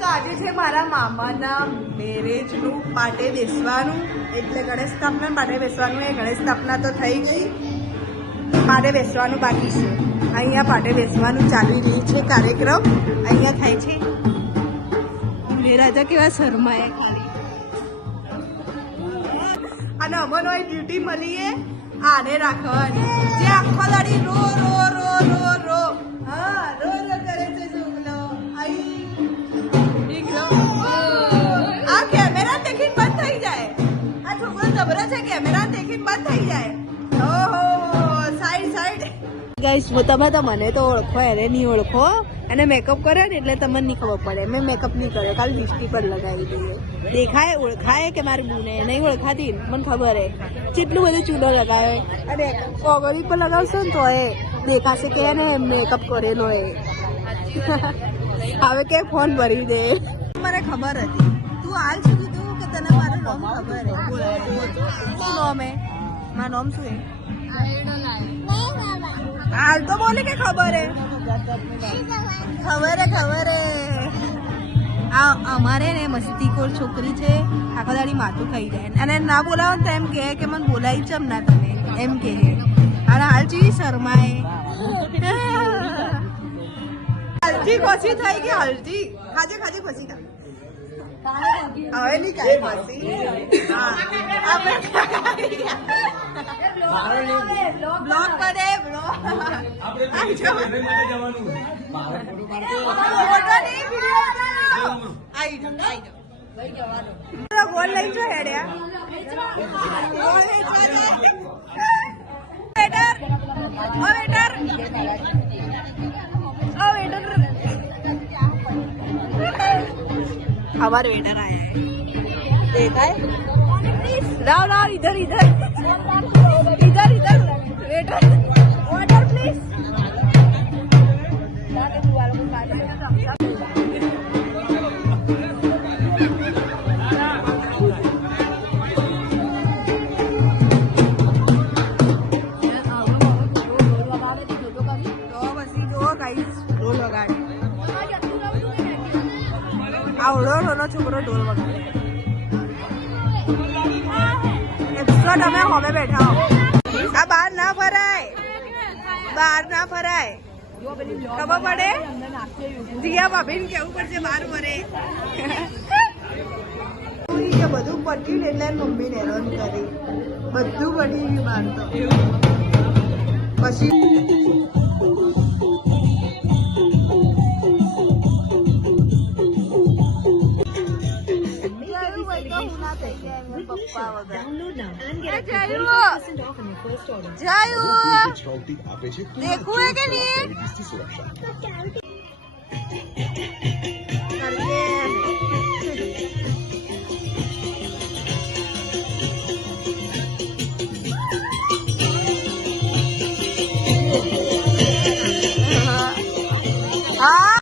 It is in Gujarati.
તો આજે છે મારા મામાના મેરેજનું પાટે બેસવાનું, એટલે ગણેશ સ્થાપના પાટે બેસવાનું. એ ગણેશ સ્થાપના તો થઈ ગઈ, પાટે બેસવાનું બાકી છે. અહીંયા પાટે બેસવાનું ચાલી રહ્યું છે કાર્યક્રમ. અહીંયા થાય છે. મેરાજા કેવા શર્માએ ખાલી. અને અમને ડ્યુટી મળીએ આને રાખવાની, જે આખો દાડી રો રો રો રો રો હા રો રો કરે છે છોકરો. આ કેમેરા દેખીને બંધ થઈ જાય. આ છોકરો જબરો છે, કેમેરા દેખીને બંધ થઈ જાય. ઓહો સાઈડ સાઈડ. ગાઈસ તમે તો મને તો ઓળખો, એને નહીં ઓળખો. અને મેકઅપ કર્યો ને એટલે તમને નહીં ખબર પડે. મેં મેકઅપ નહીં કર્યો, ખાલી લિપસ્ટિક પર લગાવી દઈએ. દેખાય ઓળખાય કે મારી બુને નહીં ઓળખાતી, મને ખબર હે. કેટલું બધું ચૂડો લગાવે અને કોગળી પર લગાવશો ને તો એ દેખાશે કે એને મેકઅપ કરેલો એ. હવે કે ફોન ભરી દે. મને ખબર હતી તું હાલ શું કીધું કે તને મારું નામ ખબર હે. શું નામ હે? મારું નામ શું હે? હાલ તો બોલે કે ખબર હે. ખબર હે ખબર હે. આ અમારે ને મસ્તીખોર છોકરી છે, આખો દાડી માથું ખાઈ જાય. અને ના બોલાવો ને તો એમ કે મને બોલાવી ચમ ના તમે એમ કે. અને હાલ ચીવી શર્માએ. હલજી ખોસી થઈ ગઈ. હલજી ખાજે ખાજે ખોસી ખા. હવે નહીં કાંઈ ખોસી. બ્લોગ બને બ્લોગ. ગોળ લઈ જો હેડ્યા. हमारे वेटर आया है, देखा है? लाओ लाओ इधर इधर इधर इधर वेटर वाटर प्लीज. આવડો નાનો છોકરો ઢોલ વગાડે. એક્સ્ટ્રા તમે હોમે બેઠા હો. આ બહાર ના ફરાય, બહાર ના ફરાય. ખબર પડે? દિયા ભાભીને કેવું પડશે બહાર ફરે. બધું પટ્યું એટલે મમ્મીને હેરાન કરી. બધું પડી ગયું બહાર તો. પછી देखू है कि नहीं?